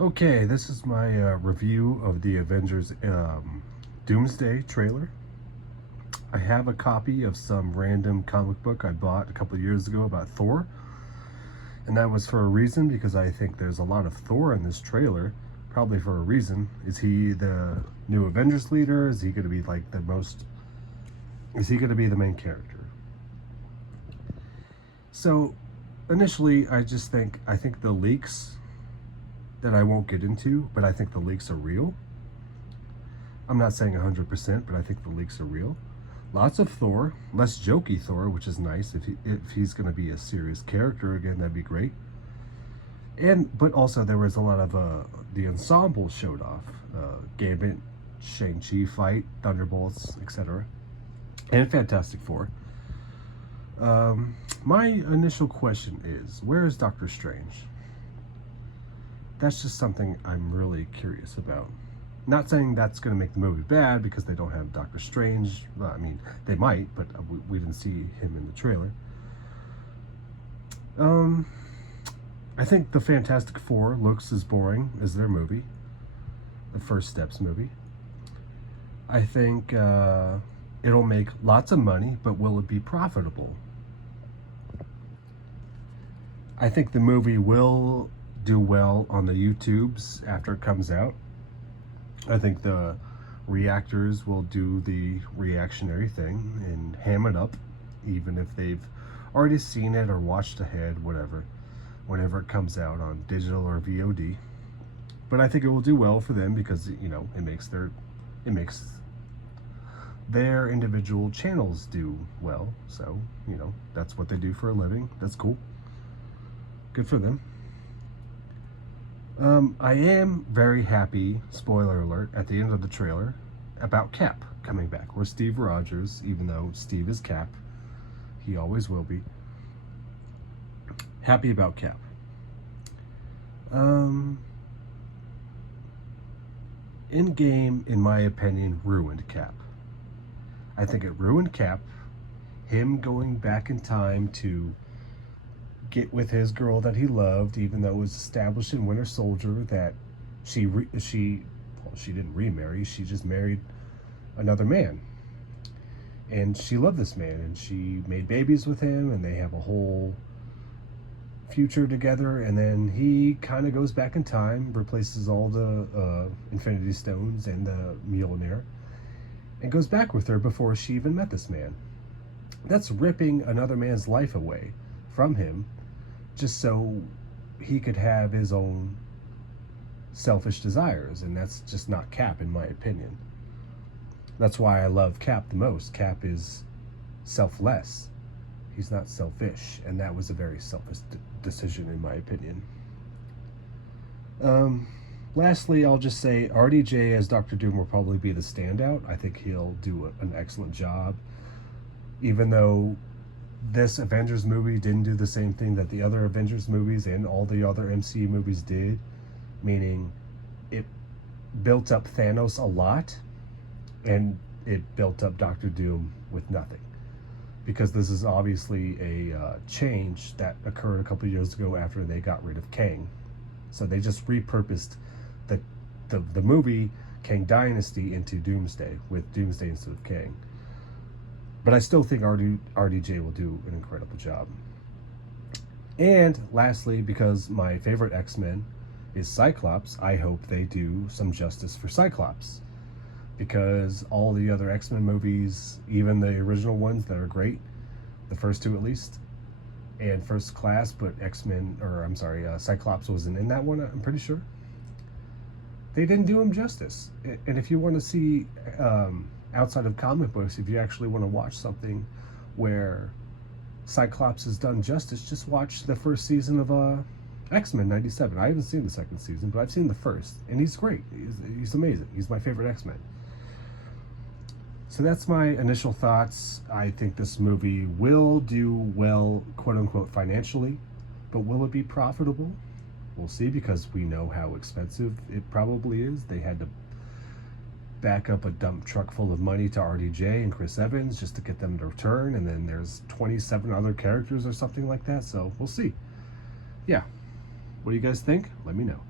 Okay, this is my review of the Avengers Doomsday trailer. I have a copy of some random comic book I bought a couple of years ago about Thor, and that was for a reason, because I think there's a lot of Thor in this trailer, probably for a reason. Is he the new Avengers leader? Is he going to be like is he going to be the main character? So initially I think the leaks that I won't get into, but I think the leaks are real. I'm not saying 100%, but I think the leaks are real. Lots of Thor, less jokey Thor, which is nice. If he's going to be a serious character again, that'd be great. But also there was a lot of the ensemble showed off. Gambit, Shang-Chi fight, Thunderbolts, etc. And Fantastic Four. My initial question is, where is Doctor Strange? That's just something I'm really curious about. Not saying that's going to make the movie bad because they don't have Doctor Strange. Well, I mean, they might, but we didn't see him in the trailer. I think the Fantastic Four looks as boring as their movie, the First Steps movie. I think it'll make lots of money, but will it be profitable? I think the movie will do well on the YouTubes after it comes out. I think the reactors will do the reactionary thing and ham it up, even if they've already seen it or watched ahead, whatever, whenever it comes out on digital or VOD. But I think it will do well for them because, you know, it makes their individual channels do well. So, you know, that's what they do for a living. That's cool. Good for them. I am very happy, spoiler alert, at the end of the trailer, about Cap coming back. Or Steve Rogers, even though Steve is Cap. He always will be. Happy about Cap. Endgame, in my opinion, ruined Cap. I think it ruined Cap. Him going back in time to get with his girl that he loved, even though it was established in Winter Soldier that she didn't remarry, she just married another man. And she loved this man, and she made babies with him, and they have a whole future together. And then he kind of goes back in time, replaces all the Infinity Stones and the Mjolnir, and goes back with her before she even met this man. That's ripping another man's life away from him, just so he could have his own selfish desires. And that's just not Cap, in my opinion. That's why I love Cap the most. Cap is selfless. He's not selfish, and that was a very selfish decision, in my opinion. Lastly, I'll just say RDJ as Doctor Doom will probably be the standout. I think he'll do an excellent job, even though this Avengers movie didn't do the same thing that the other Avengers movies and all the other MCU movies did, meaning it built up Thanos a lot and it built up Doctor Doom with nothing. Because this is obviously a change that occurred a couple of years ago after they got rid of Kang. So they just repurposed the movie Kang Dynasty into Doomsday, with Doomsday instead of Kang. But I still think RDJ will do an incredible job. And lastly, because my favorite X-Men is Cyclops, I hope they do some justice for Cyclops. Because all the other X-Men movies, even the original ones that are great, the first two at least, and First Class, but Cyclops wasn't in that one, I'm pretty sure. They didn't do him justice. And if you want to see, outside of comic books, if you actually want to watch something where Cyclops is done justice, just watch the first season of X-Men '97. I haven't seen the second season, but I've seen the first, and he's great. He's amazing. He's my favorite X-Men. So that's my initial thoughts. I think this movie will do well, quote unquote, financially, but will it be profitable? We'll see, because we know how expensive it probably is. They had to back up a dump truck full of money to RDJ and Chris Evans just to get them to return, and then there's 27 other characters or something like that, so we'll see. Yeah. What do you guys think? Let me know.